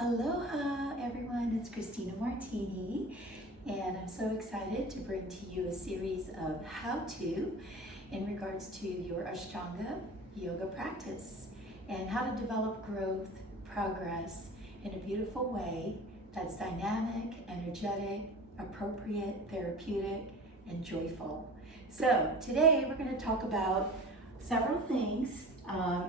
Aloha everyone, it's Christina Martini and I'm so excited to bring to you a series of how-to in regards to your Ashtanga yoga practice and how to develop growth, progress in a beautiful way that's dynamic, energetic, appropriate, therapeutic, and joyful. So today we're going to talk about several things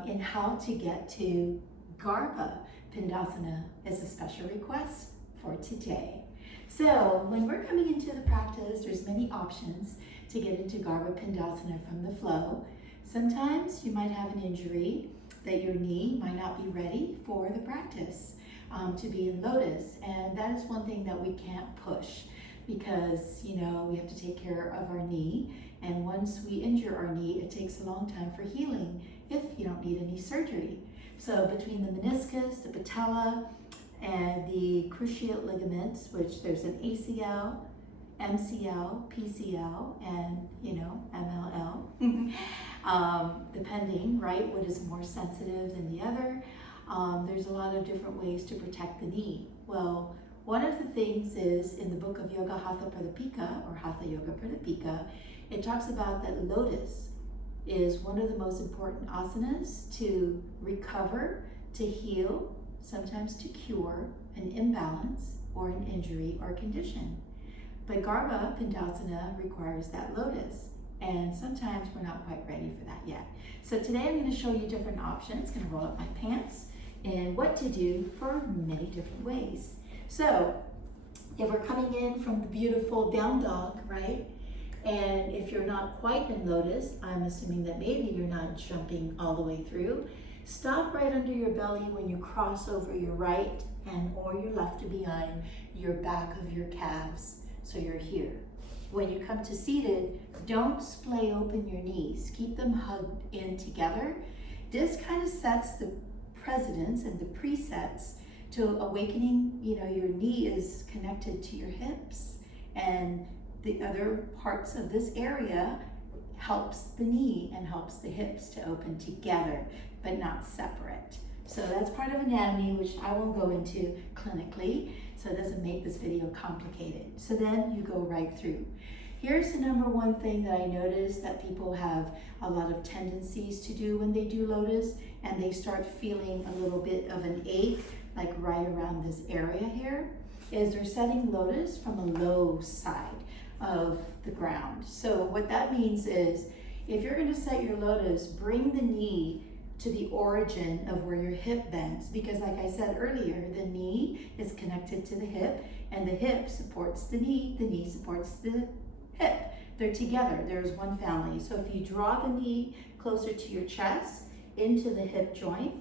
in how to get to Garbha Pindasana as a special request for today. So when we're coming into the practice, there's many options to get into Garbha Pindasana from the flow. Sometimes you might have an injury that your knee might not be ready for the practice to be in Lotus, and that is one thing that we can't push because we have to take care of our knee, and once we injure our knee, it takes a long time for healing if you don't need any surgery. So between the meniscus, the patella, and the cruciate ligaments, which there's an ACL, MCL, PCL, and MLL, depending, right, what is more sensitive than the other. There's a lot of different ways to protect the knee. Well, one of the things is in the book of Yoga Hatha Pradipika, or Hatha Yoga Pradipika, it talks about that lotus is one of the most important asanas to recover, to heal, sometimes to cure an imbalance or an injury or condition. But Garbha Pindasana requires that lotus, and sometimes we're not quite ready for that yet. So today I'm going to show you different options, going to roll up my pants, and what to do for many different ways. So if we're coming in from the beautiful down dog, right? And if you're not quite in Lotus, I'm assuming that maybe you're not jumping all the way through. Stop right under your belly when you cross over your right and or your left to behind your back of your calves. So you're here. When you come to seated, don't splay open your knees. Keep them hugged in together. This kind of sets the precedence and the presets to awakening. Your knee is connected to your hips, and the other parts of this area helps the knee and helps the hips to open together, but not separate. So that's part of anatomy, which I won't go into clinically, so it doesn't make this video complicated. So then you go right through. Here's the number one thing that I notice that people have a lot of tendencies to do when they do Lotus, and they start feeling a little bit of an ache, like right around this area here, is they're setting Lotus from a low side of the ground. So what that means is if you're going to set your Lotus, bring the knee to the origin of where your hip bends, because like I said earlier, the knee is connected to the hip and the hip supports the knee supports the hip. They're together, there's one family. So if you draw the knee closer to your chest into the hip joint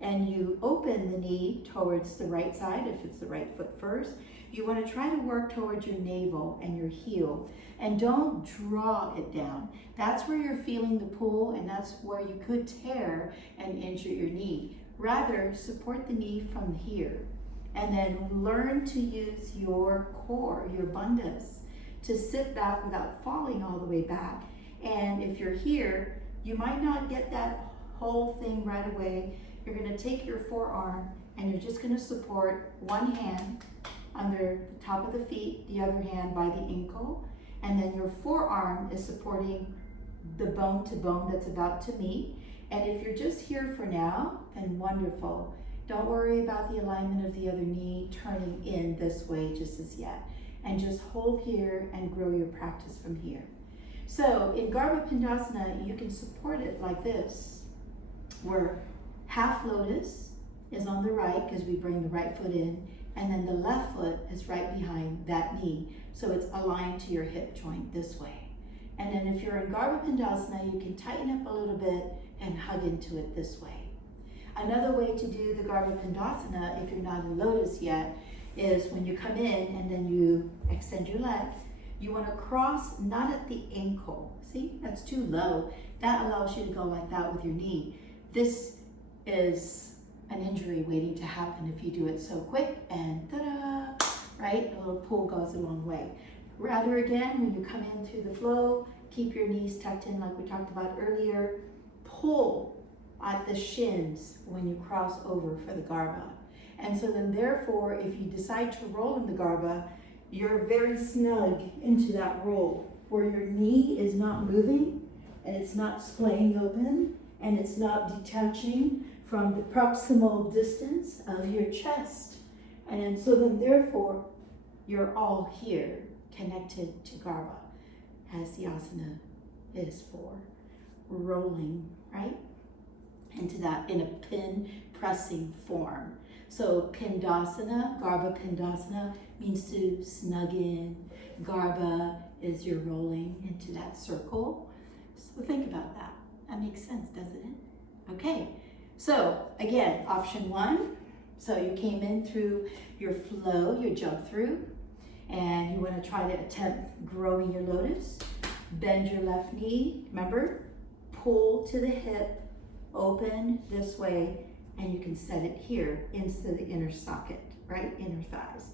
and you open the knee towards the right side, if it's the right foot first, you want to try to work towards your navel and your heel, and don't draw it down. That's where you're feeling the pull, and that's where you could tear and injure your knee. Rather, support the knee from here, and then learn to use your core, your bandhas, to sit back without falling all the way back. And if you're here, you might not get that whole thing right away. You're going to take your forearm and you're just going to support one hand under the top of the feet, the other hand by the ankle, and then your forearm is supporting the bone to bone that's about to meet. And if you're just here for now, then wonderful. Don't worry about the alignment of the other knee turning in this way just as yet. And just hold here and grow your practice from here. So in Garbha Pindasana, you can support it like this, where half Lotus is on the right because we bring the right foot in, and then the left foot is right behind that knee. So it's aligned to your hip joint this way. And then if you're in Garbha Pindasana, you can tighten up a little bit and hug into it this way. Another way to do the Garbha Pindasana, if you're not in Lotus yet, is when you come in and then you extend your leg, you want to cross not at the ankle. See, that's too low. That allows you to go like that with your knee. This is an injury waiting to happen if you do it so quick, and ta-da, right? A little pull goes a long way. Rather, again, when you come in through the flow, keep your knees tucked in like we talked about earlier. Pull at the shins when you cross over for the Garbha. And so then therefore, if you decide to roll in the Garbha, you're very snug into that roll where your knee is not moving and it's not splaying open and it's not detaching from the proximal distance of your chest. And so then therefore, you're all here connected to Garbha, as the asana is for rolling, right? Into that in a pin pressing form. So Pindasana, Garbha Pindasana means to snug in. Garbha is you're rolling into that circle. So think about that. That makes sense, doesn't it? Okay, so again, option one. So you came in through your flow, your jump through, and you want to try to attempt growing your lotus. Bend your left knee, remember? Pull to the hip, open this way, and you can set it here into the inner socket, right? Inner thighs.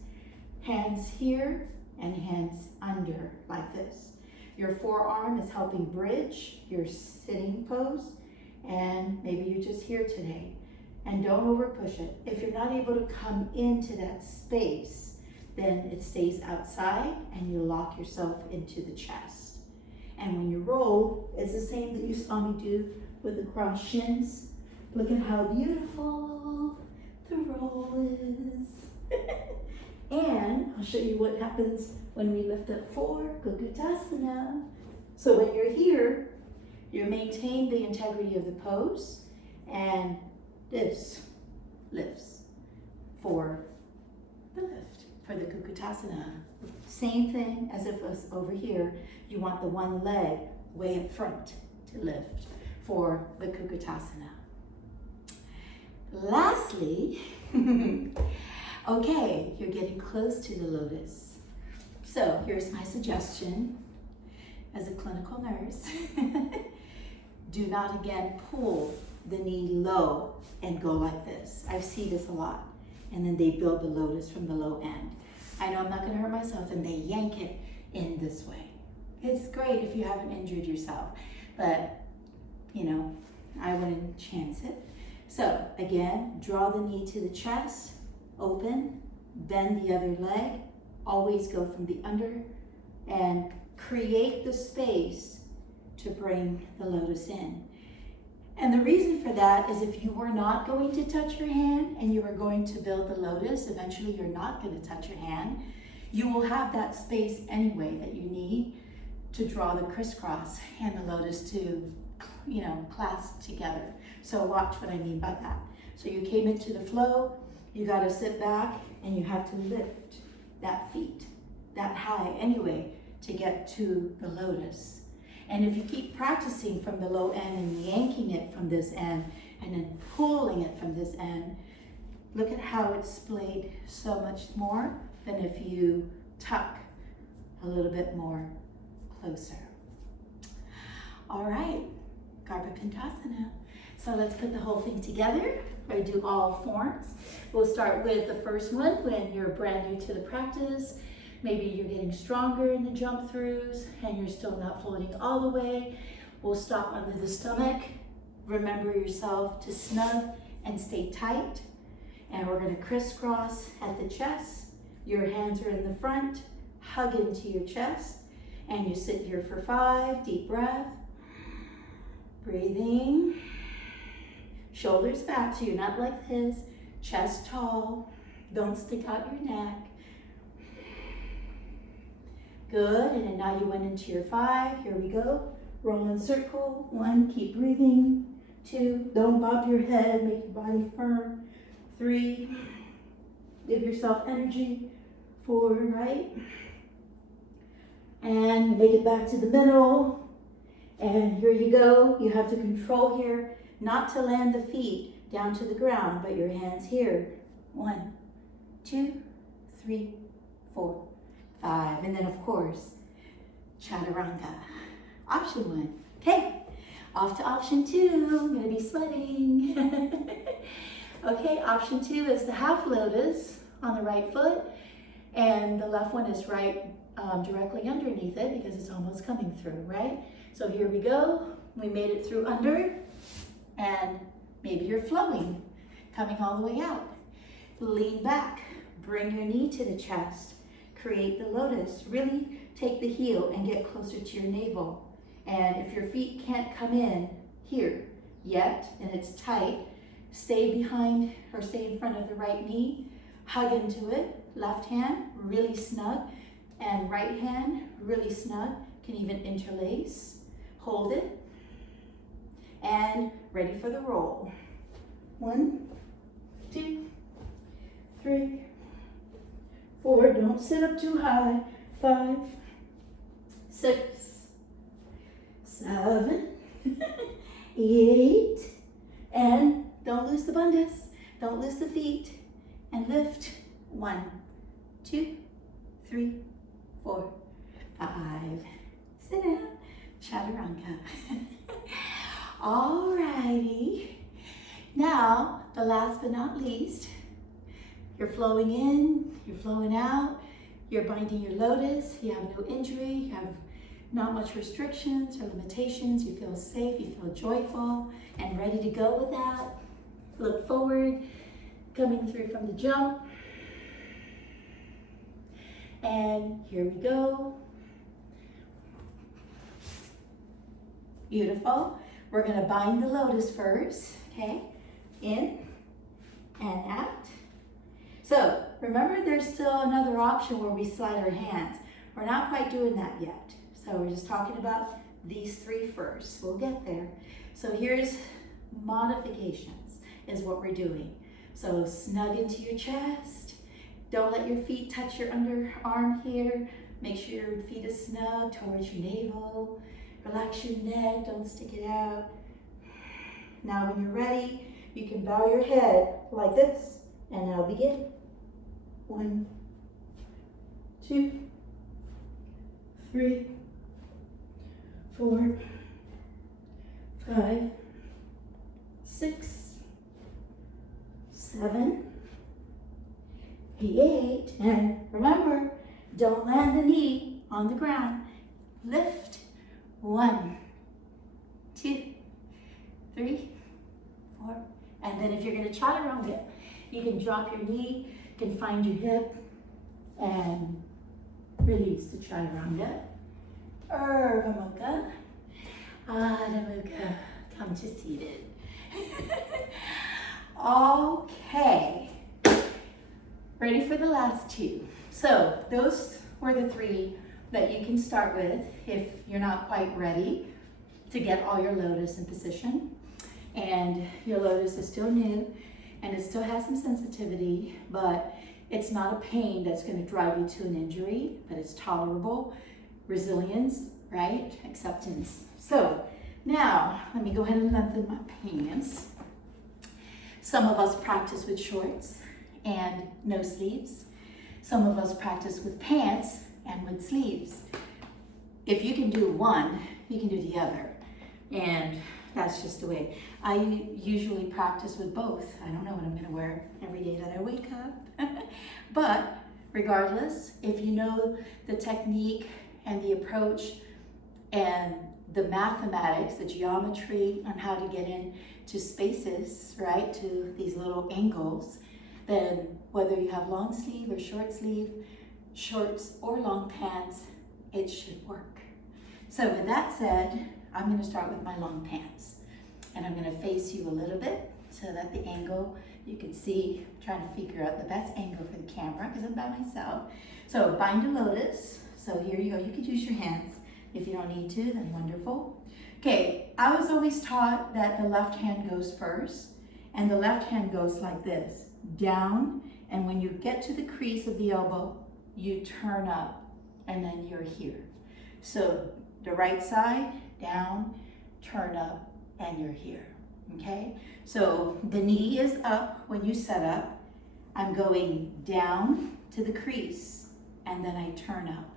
Hands here and hands under like this. Your forearm is helping bridge your sitting pose, and maybe you're just here today. And don't over push it. If you're not able to come into that space, then it stays outside and you lock yourself into the chest. And when you roll, it's the same that you saw me do with the crossed shins. Look at how beautiful the roll is. And I'll show you what happens when we lift up for Chikitsa. So when you're here, you maintain the integrity of the pose, and this lifts for the lift, for the Chikitsa. Same thing as if it's over here. You want the one leg way in front to lift for the Chikitsa. Lastly, okay, you're getting close to the lotus. So here's my suggestion as a clinical nurse. Do not again pull the knee low and go like this. I see this a lot. And then they build the lotus from the low end. I know I'm not gonna hurt myself, and they yank it in this way. It's great if you haven't injured yourself, but you know, I wouldn't chance it. So again, draw the knee to the chest, open, bend the other leg, always go from the under, and create the space to bring the lotus in. And the reason for that is if you were not going to touch your hand and you were going to build the lotus, eventually you're not going to touch your hand. You will have that space anyway that you need to draw the crisscross and the lotus to, you know, clasp together. So watch what I mean by that. So you came into the flow, you got to sit back and you have to lift that feet that high anyway to get to the lotus. And if you keep practicing from the low end and yanking it from this end and then pulling it from this end, look at how it's splayed so much more than if you tuck a little bit more closer. All right, Garbha Pindasana. So let's put the whole thing together. We're gonna do all forms. We'll start with the first one when you're brand new to the practice. Maybe you're getting stronger in the jump throughs and you're still not floating all the way. We'll stop under the stomach. Remember yourself to snug and stay tight. And we're gonna crisscross at the chest. Your hands are in the front, hug into your chest. And you sit here for 5, deep breath. Breathing. Shoulders back so you're not like this. Chest tall. Don't stick out your neck. Good, and then now you went into your 5. Here we go. Roll in circle. 1, keep breathing. 2, don't bob your head, make your body firm. 3, give yourself energy. 4, right? And make it back to the middle. And here you go. You have to control here, not to land the feet down to the ground, but your hands here. 1, 2, 3, 4, 5. And then of course, chaturanga. Option 1. Okay, off to option 2. I'm gonna be sweating. Okay, option 2 is the half lotus on the right foot, and the left one is right directly underneath it because it's almost coming through, right? So here we go. We made it through under, and Maybe you're flowing, coming all the way out. Lean back, bring your knee to the chest, create the lotus. Really take the heel and get closer to your navel. And if your feet can't come in here yet, and it's tight, stay behind or stay in front of the right knee, hug into it. Left hand, really snug, and right hand, really snug. Can even interlace. Hold it, and ready for the roll. 1, 2, 3, 4. Don't sit up too high. 5, 6, 7, 8, and don't lose the bandhas. Don't lose the feet. And lift. 1, 2, 3, 4, 5. Sit down. Chaturanga. Alrighty. Now, the last but not least, you're flowing in, you're flowing out, you're binding your lotus, you have no injury, you have not much restrictions or limitations, you feel safe, you feel joyful and ready to go with that. Look forward, coming through from the jump. And here we go. Beautiful. We're going to bind the lotus first, okay? In and out. So remember, there's still another option where we slide our hands. We're not quite doing that yet. So we're just talking about these 3 first. We'll get there. So here's modifications is what we're doing. So snug into your chest. Don't let your feet touch your underarm here. Make sure your feet is snug towards your navel. Relax your neck, don't stick it out. Now when you're ready, you can bow your head like this, and now begin. 1, 2, 3, 4, 5, 6, 7, 8, and remember, don't land the knee on the ground. Lift. 1, 2, 3, 4, and then if you're going to chaturanga, you can drop your knee, you can find your hip, and release the chaturanga. Urdhva Mukha, Adho Mukha, come to seated. Okay, ready for the last 2. So those were the 3 that you can start with if you're not quite ready to get all your lotus in position. And your lotus is still new and it still has some sensitivity, but it's not a pain that's going to drive you to an injury, but it's tolerable. Resilience, right? Acceptance. So now let me go ahead and lengthen my pants. Some of us practice with shorts and no sleeves. Some of us practice with pants and with sleeves. If you can do one, you can do the other. And that's just the way. I usually practice with both. I don't know what I'm gonna wear every day that I wake up. But regardless, if you know the technique and the approach and the mathematics, the geometry on how to get into spaces, right, to these little angles, then whether you have long sleeve or short sleeve, shorts or long pants, it should work. So with that said, I'm going to start with my long pants. And I'm going to face you a little bit so that the angle, you can see, I'm trying to figure out the best angle for the camera because I'm by myself. So bind a lotus. So here you go. You could use your hands. If you don't need to, then wonderful. Okay, I was always taught that the left hand goes first, and the left hand goes like this, down, and when you get to the crease of the elbow, you turn up, and then you're here. So the right side, down, turn up, and you're here, okay? So the knee is up when you set up. I'm going down to the crease, and then I turn up.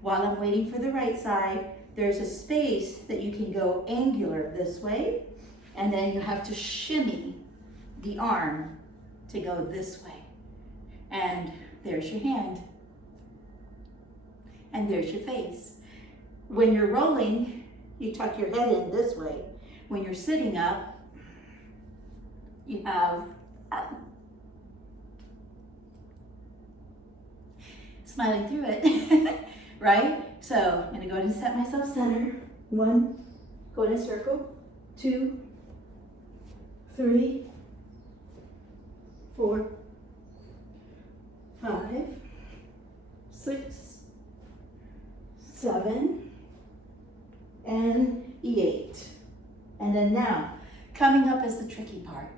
While I'm waiting for the right side, there's a space that you can go angular this way, and then you have to shimmy the arm to go this way. And there's your hand. And there's your face. When you're rolling, you tuck your head in this way. When you're sitting up, You have smiling through it, right? So I'm gonna go ahead and set myself center. 1, go in a circle. 2, 3, 4, 5, 6, 7, and 8. And then now, coming up is the tricky part.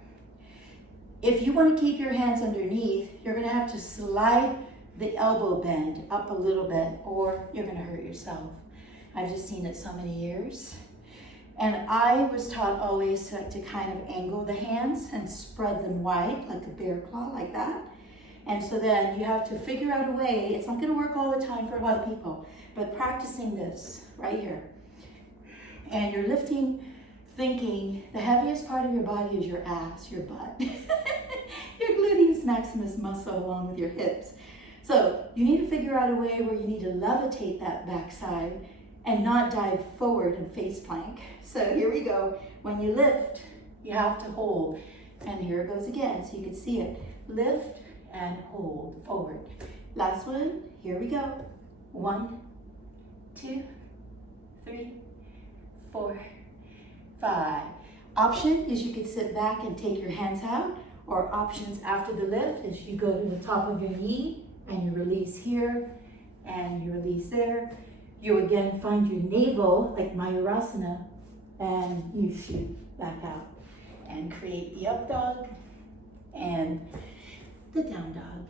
If you want to keep your hands underneath, you're going to have to slide the elbow bend up a little bit, or you're going to hurt yourself. I've just seen it so many years. And I was taught always to kind of angle the hands and spread them wide, like a bear claw, like that. And so then you have to figure out a way. It's not going to work all the time for a lot of people, but practicing this right here. And you're lifting, thinking the heaviest part of your body is your ass, your butt. Your gluteus maximus muscle along with your hips. So you need to figure out a way where you need to levitate that backside and not dive forward and face plank. So here we go. When you lift, you have to hold. And here it goes again, so you can see it. Lift and hold forward. Last one, here we go. 1, 2, 3, 4, 5. Option is you could sit back and take your hands out, or options after the lift is you go to the top of your knee and you release here and you release there. You again find your navel like Mayurasana and you shoot back out and create the up dog and the down dog.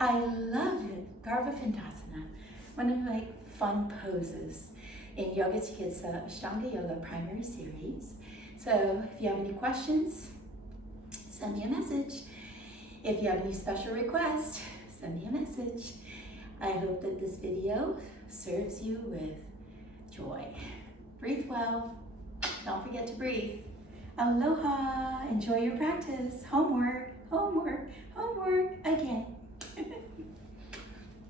I love it. Garbha Pindasana, one of my fun poses in Yoga Chikitsa Ashtanga Yoga primary series. So if you have any questions, send me a message. If you have any special requests, send me a message. I hope that this video serves you with joy. Breathe well. Don't forget to breathe. Aloha. Enjoy your practice. Homework, homework, homework again.